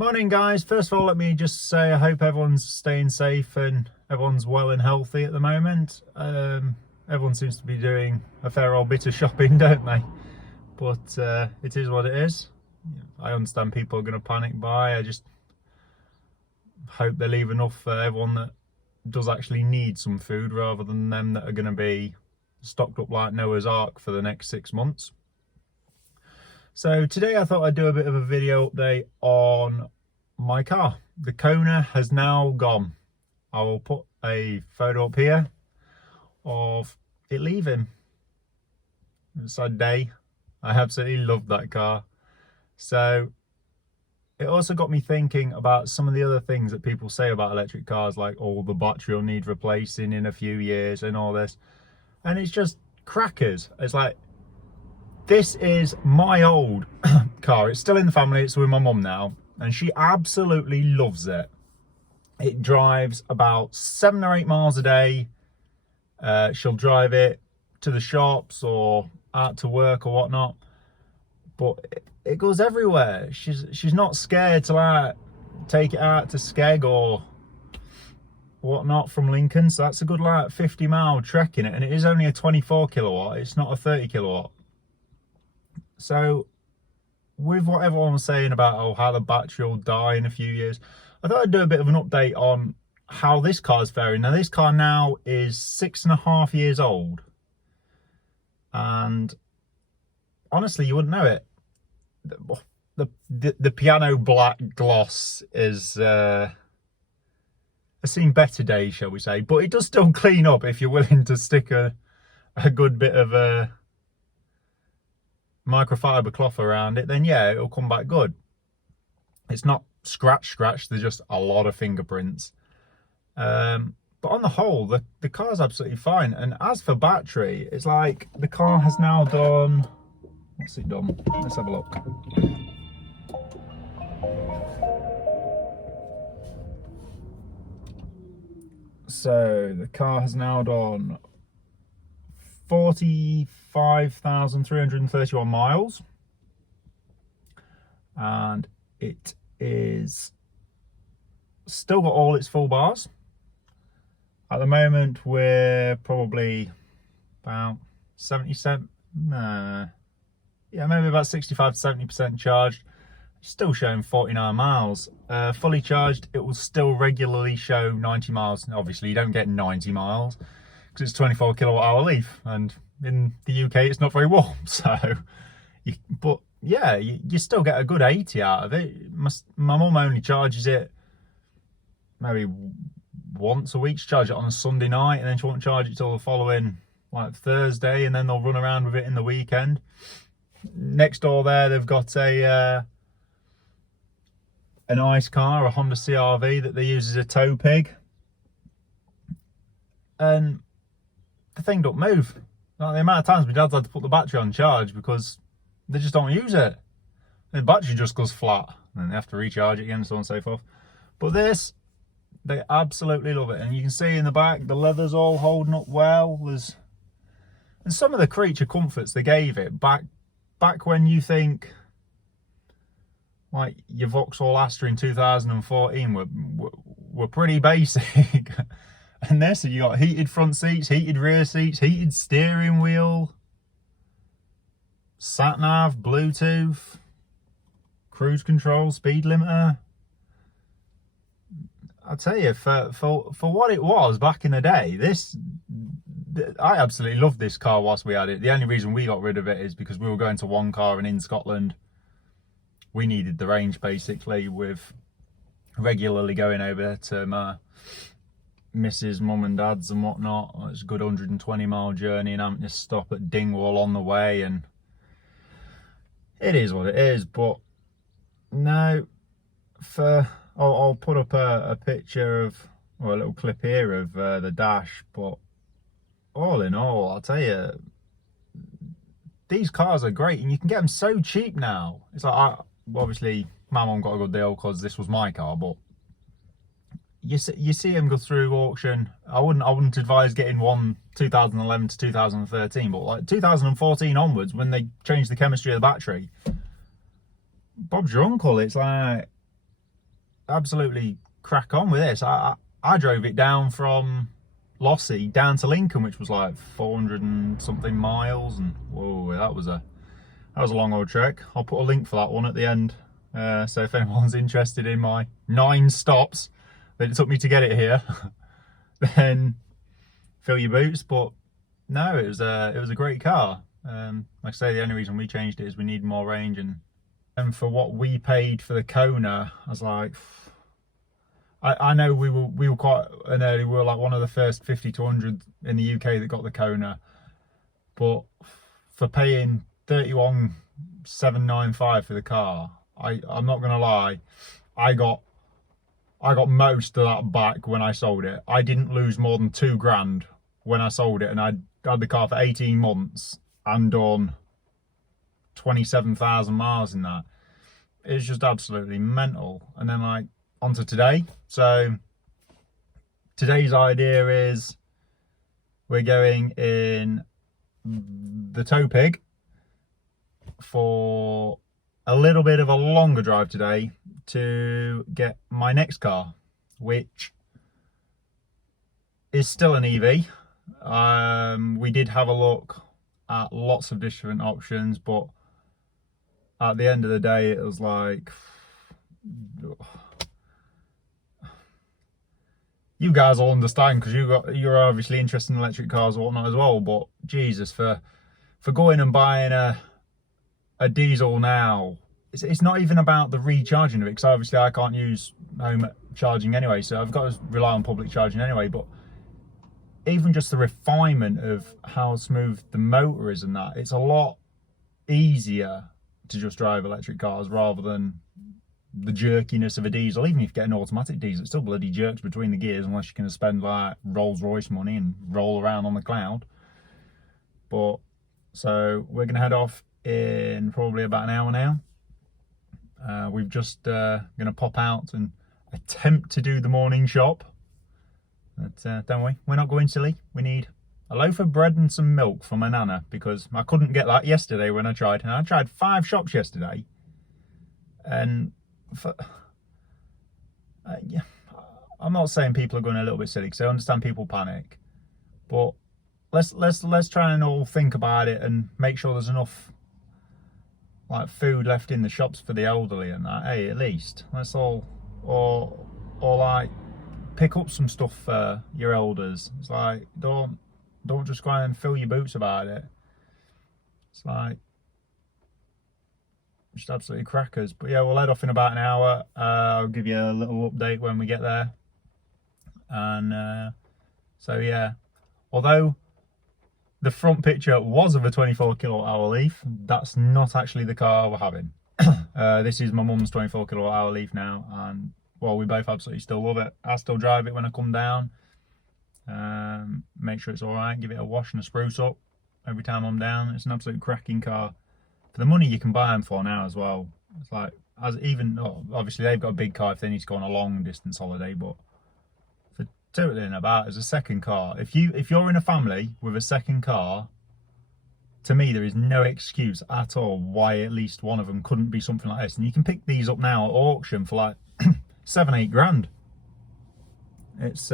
Morning guys, first of all let me just say I hope everyone's staying safe and everyone's well and healthy at the moment. Everyone seems to be doing a fair old bit of shopping, don't they? But it is what it is. I understand people are going to panic buy. I just hope they leave enough for everyone that does actually need some food rather than them that are going to be stocked up like Noah's Ark for the next 6 months. So today I thought I'd do a bit of a video update on my car. The Kona has now gone. I will put a photo up here of it leaving. It was a sad day. I absolutely loved that car. So it also got me thinking about some of the other things that people say about electric cars, like, oh, the battery will need replacing in a few years and all this. And it's just crackers. It's like, this is my old car. It's still in the family. It's with my mum now, and she absolutely loves it. It drives about 7 or 8 miles a day. She'll drive it to the shops or out to work or whatnot, but it goes everywhere. She's not scared to like take it out to Skeg or whatnot from Lincoln. So that's a good like 50-mile trek in it, and it is only a 24 kilowatt. It's not a 30 kilowatt. So with what everyone was saying about how the battery will die in a few years, I thought I'd do a bit of an update on how this car is faring. Now this car now is 6.5 years old, and honestly you wouldn't know it. The piano black gloss is has seen better days, shall we say, but it does still clean up if you're willing to stick a good bit of a microfiber cloth around it. Then yeah, it'll come back good. It's not scratch, there's just a lot of fingerprints, but on the whole the car's absolutely fine. And as for battery, it's like the car has now done, what's it done? Let's have a look. So the car has now done 45,331 miles, and it is still got all its full bars. At the moment we're probably about 70%, yeah, maybe about 65 to 70% charged. Still showing 49 miles. Fully charged, it will still regularly show 90 miles. Obviously you don't get 90 miles because it's 24 kilowatt hour leaf, and in the UK it's not very warm, so but yeah, you still get a good 80 out of it. My mum only charges it maybe once a week. She charges it on a Sunday night, and then she won't charge it till the following like Thursday, and then they'll run around with it in the weekend. Next door there they've got a an ice car, a Honda CR-V that they use as a tow pig, and the thing don't move. Like the amount of times my dad's had to put the battery on charge because they just don't use it. The battery just goes flat, and they have to recharge it again, so on and so forth. But this, they absolutely love it. And you can see in the back, the leather's all holding up well. And some of the creature comforts they gave it back when you think like your Vauxhall Astra in 2014 were pretty basic. And this, you got heated front seats, heated rear seats, heated steering wheel, sat nav, Bluetooth, cruise control, speed limiter. I'll tell you, for what it was back in the day, I absolutely loved this car whilst we had it. The only reason we got rid of it is because we were going to one car, and in Scotland we needed the range basically, with regularly going over to my Mrs. Mum and Dad's and whatnot. It's a good 120-mile journey and having to stop at Dingwall on the way, and it is what it is. But no, I'll put up a picture of, or a little clip here of the dash, but all in all, I'll tell you, these cars are great, and you can get them so cheap now. It's like, obviously my mum got a good deal because this was my car, but you see them go through auction. I wouldn't advise getting one 2011 to 2013, but like 2014 onwards, when they changed the chemistry of the battery, Bob's your uncle. It's like absolutely crack on with this. I drove it down from Lossy down to Lincoln, which was like 400 and something miles, and whoa, that was a long old trek. I'll put a link for that one at the end, so if anyone's interested in my 9 stops that it took me to get it here, then fill your boots. But no, it was a great car. Like I say, the only reason we changed it is we need more range, and for what we paid for the Kona, I was like, I know we were quite an early. We were like one of the first 50 to 100 in the UK that got the Kona, but for paying 31,795 for the car, I'm not gonna lie, I got most of that back when I sold it. I didn't lose more than 2 grand when I sold it, and I had the car for 18 months and done 27,000 miles in that. It's just absolutely mental. And then like onto today. So today's idea is we're going in the tow pig for a little bit of a longer drive today to get my next car, which is still an EV. We did have a look at lots of different options, but at the end of the day, it was like, you guys will understand because you're obviously interested in electric cars and whatnot as well. But Jesus, for going and buying a diesel now, it's not even about the recharging of it, because obviously I can't use home charging anyway, so I've got to rely on public charging anyway. But even just the refinement of how smooth the motor is and that, it's a lot easier to just drive electric cars rather than the jerkiness of a diesel. Even if you get an automatic diesel, it still bloody jerks between the gears unless you can spend like Rolls Royce money and roll around on the cloud. But so we're gonna head off in probably about an hour now. We've just gonna pop out and attempt to do the morning shop, but don't we? We're not going silly. We need a loaf of bread and some milk from my nana, because I couldn't get that yesterday when I tried. And I tried 5 shops yesterday, and yeah, I'm not saying people are going a little bit silly, because I understand people panic, but let's try and all think about it and make sure there's enough like food left in the shops for the elderly and that. Hey, at least let's all, or like pick up some stuff for your elders. It's like, don't just go and fill your boots about it. It's like just absolutely crackers. But yeah, we'll head off in about an hour. I'll give you a little update when we get there. And so yeah, although the front picture was of a 24 kilowatt hour Leaf, that's not actually the car we're having. This is my mum's 24 kilowatt hour Leaf now, and well, we both absolutely still love it. I still drive it when I come down. Make sure it's all right, give it a wash and a spruce up every time I'm down. It's an absolute cracking car for the money you can buy them for now as well. It's like, obviously they've got a big car if they need to go on a long distance holiday, but for totaling about as a second car, if you're in a family with a second car, to me there is no excuse at all why at least one of them couldn't be something like this. And you can pick these up now at auction for like 7-8 grand. It's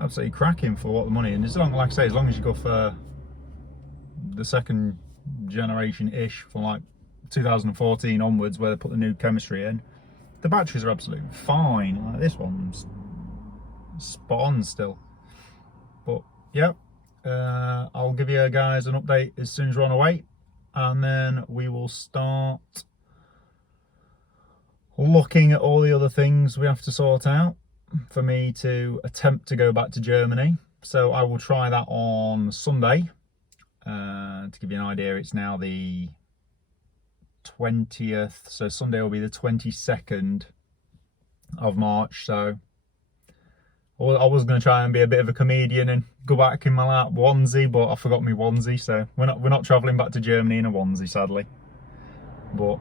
absolutely cracking for what the money. And as long, like I say, as long as you go for the second generation ish, from like 2014 onwards, where they put the new chemistry in, the batteries are absolutely fine. Like this one's spot on still. But yeah, I'll give you guys an update as soon as we're on our way, and then we will start looking at all the other things we have to sort out for me to attempt to go back to Germany. So I will try that on Sunday. To give you an idea, it's now the 20th, so Sunday will be the 22nd of March. So I was going to try and be a bit of a comedian and go back in my lap onesie, but I forgot my onesie, so we're not travelling back to Germany in a onesie, sadly. But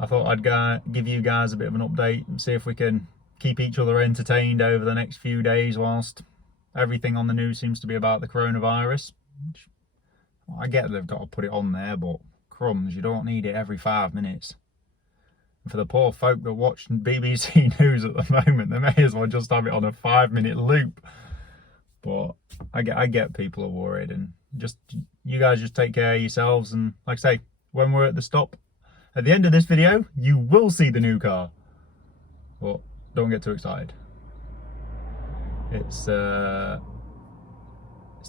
I thought I'd give you guys a bit of an update and see if we can keep each other entertained over the next few days whilst everything on the news seems to be about the coronavirus. I get they've got to put it on there, but crumbs, you don't need it every 5 minutes. And for the poor folk that watch BBC News at the moment, they may as well just have it on a 5-minute loop. But I get people are worried, and just you guys just take care of yourselves. And like I say, when we're at the stop, at the end of this video, you will see the new car. But don't get too excited. It's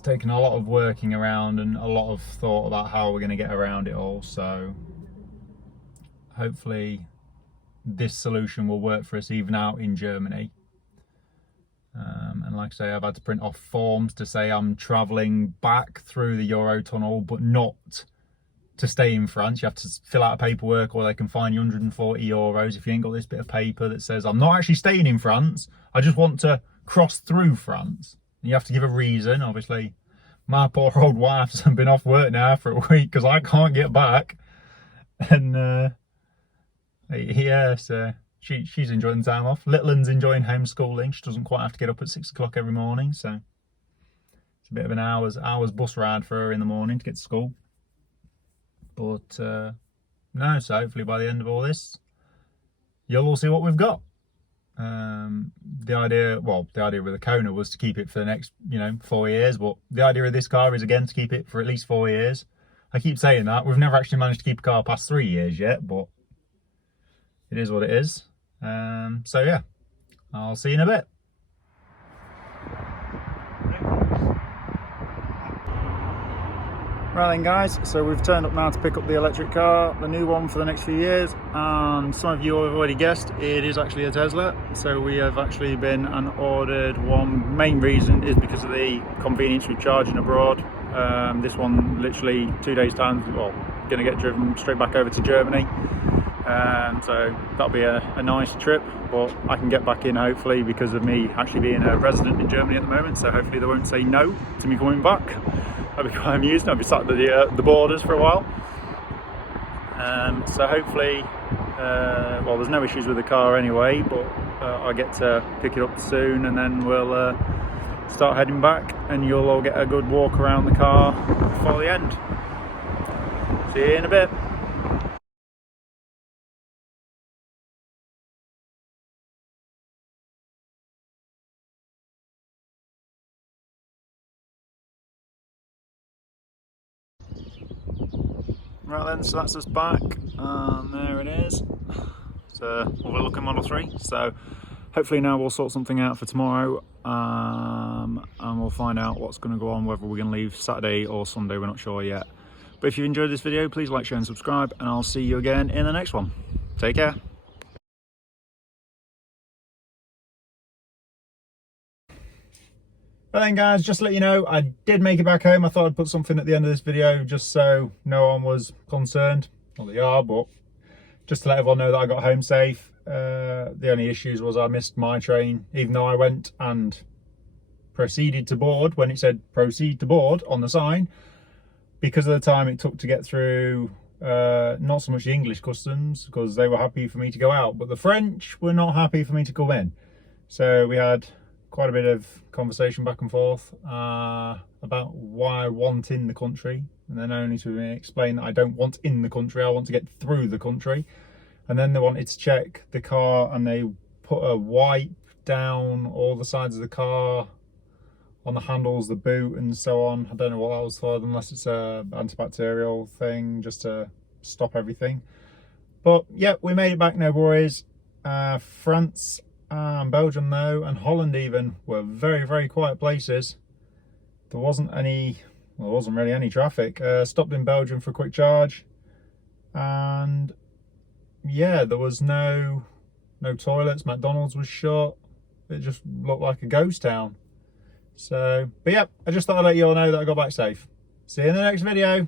taken a lot of working around and a lot of thought about how we're going to get around it all. So hopefully this solution will work for us even out in Germany. And like I say, I've had to print off forms to say I'm travelling back through the Eurotunnel, but not to stay in France. You have to fill out a paperwork, or they can fine you €140 if you ain't got this bit of paper that says I'm not actually staying in France, I just want to cross through France. And you have to give a reason. Obviously, my poor old wife's been off work now for a week because I can't get back. And yeah, so she's enjoying the time off. Little one's enjoying homeschooling. She doesn't quite have to get up at 6 o'clock every morning, so it's a bit of an hour's bus ride for her in the morning to get to school. But no, so hopefully by the end of all this, you'll all see what we've got. The idea with the Kona was to keep it for the next 4 years, but the idea of this car is again to keep it for at least 4 years. I keep saying that. We've never actually managed to keep a car past 3 years yet, but it is what it is. So yeah, I'll see you in a bit. Right then guys, so we've turned up now to pick up the electric car, the new one for the next few years, and some of you have already guessed, it is actually a Tesla. So we have actually been and ordered one. Main reason is because of the convenience with charging abroad. This one literally 2 days time, well, going to get driven straight back over to Germany. So that'll be a nice trip, but I can get back in hopefully because of me actually being a resident in Germany at the moment, so hopefully they won't say no to me coming back. I'll be quite amused. I'll be sat at the borders for a while. So hopefully, well, there's no issues with the car anyway, but I get to pick it up soon, and then we'll start heading back, and you'll all get a good walk around the car before the end. See you in a bit. Right then, so that's us back, and there it is. It's a lovely looking Model 3. So hopefully now we'll sort something out for tomorrow, and we'll find out what's going to go on, whether we're going to leave Saturday or Sunday, we're not sure yet. But if you've enjoyed this video, please like, share and subscribe, and I'll see you again in the next one. Take care. But then guys, just to let you know, I did make it back home. I thought I'd put something at the end of this video just so no one was concerned. Not that you are, but just to let everyone know that I got home safe. The only issues was I missed my train, even though I went and proceeded to board when it said proceed to board on the sign. Because of the time it took to get through, not so much the English customs, because they were happy for me to go out, but the French were not happy for me to come in. So we had quite a bit of conversation back and forth about why I want in the country, and then only to explain that I don't want in the country, I want to get through the country. And then they wanted to check the car, and they put a wipe down all the sides of the car, on the handles, the boot and so on. I don't know what that was for, unless it's a antibacterial thing just to stop everything. But yeah, we made it back, no worries. France and Belgium though, and Holland even, were very, very quiet places. There wasn't really any traffic. Stopped in Belgium for a quick charge, and yeah, there was no toilets. McDonald's was shut. It just looked like a ghost town. So, but yeah, I just thought I'd let you all know that I got back safe. See you in the next video.